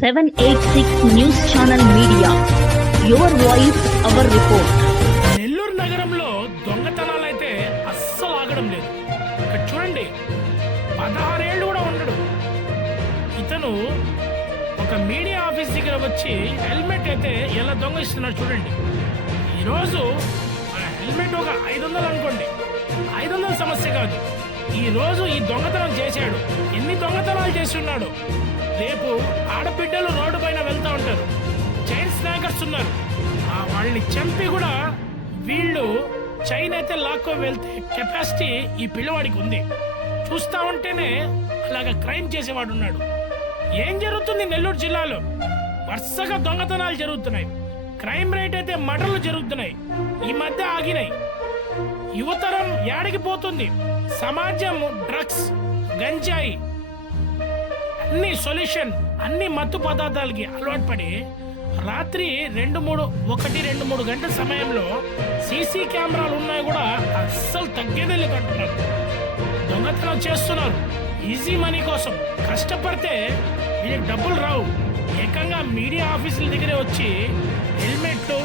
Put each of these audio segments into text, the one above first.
786 News Channel Media. Your voice, our report. Nellore నగరంలో దొంగతనాలు అయితే అస్సలు ఆగడం లేదు. ఇక్కడ చూడండి పదహారేళ్ళు కూడా ఉండడు. ఇతను ఒక మీడియా ఆఫీస్ దగ్గర వచ్చి హెల్మెట్ అయితే ఎలా దొంగిస్తున్నాడు చూడండి. ఈరోజు ఆ హెల్మెట్ ఒక ఐదు వందలు అనుకోండి. ఐదు వందల సమస్య కాదు. ఈ రోజు ఈ దొంగతనం చేశాడు. ఎన్ని దొంగతనాలు చేస్తున్నాడు. రేపు ఆడబిడ్డలు రోడ్డు పైన వెళ్తూ ఉంటారు. చైన్ స్నాకర్స్ ఉన్నారు. ఆ వాళ్ళని చంపి కూడా వీళ్ళు చైన్ అయితే లాక్కో వెళ్తే కెపాసిటీ ఈ పిల్లవాడికి ఉంది. చూస్తా ఉంటేనే అలాగా క్రైమ్ చేసేవాడు ఉన్నాడు. ఏం జరుగుతుంది నెల్లూరు జిల్లాలో? వరుసగా దొంగతనాలు జరుగుతున్నాయి. క్రైమ్ రేట్ అయితే మర్డర్లు జరుగుతున్నాయి. ఈ మధ్య ఆగినాయి. యువతరం ఏడకి పోతుంది? సమాజం డ్రగ్స్ గంజాయి అన్ని సొల్యూషన్ అన్ని మత్తు పదార్థాలకి అలవాటు పడి రాత్రి రెండు మూడు ఒకటి రెండు మూడు గంటల సమయంలో సీసీ కెమెరాలు ఉన్నాయి కూడా అస్సలు తగ్గేదే లేదంటున్నారు దొంగతనం చేస్తున్నారు. ఈజీ మనీ కోసం కష్టపడితే వీళ్ళకి డబ్బులు రావు. ఏకంగా మీడియా ఆఫీసుల దగ్గరే వచ్చి హెల్మెట్లు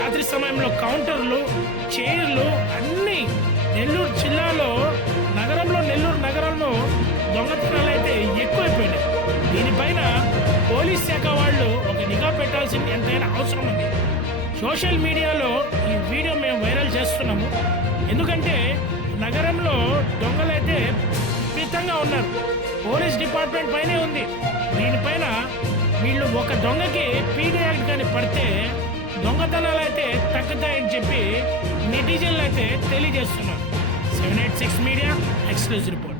రాత్రి సమయంలో కౌంటర్లు చైర్లు అన్ని దీనిపైన పోలీస్ శాఖ వాళ్ళు ఒక నిఘా పెట్టాల్సింది ఎంతైనా అవసరం ఉంది. సోషల్ మీడియాలో ఈ వీడియో మేము వైరల్ చేస్తున్నాము. ఎందుకంటే నగరంలో దొంగలైతే విపరీతంగా ఉన్నారు. పోలీస్ డిపార్ట్మెంట్ పైనే ఉంది. దీనిపైన వీళ్ళు ఒక దొంగకి పీడీ యాక్ట్ కానీ పడితే దొంగతనాలు అయితే తగ్గుతాయని చెప్పి నెటిజన్లు అయితే తెలియజేస్తున్నారు. Seven eight six media exclusive report.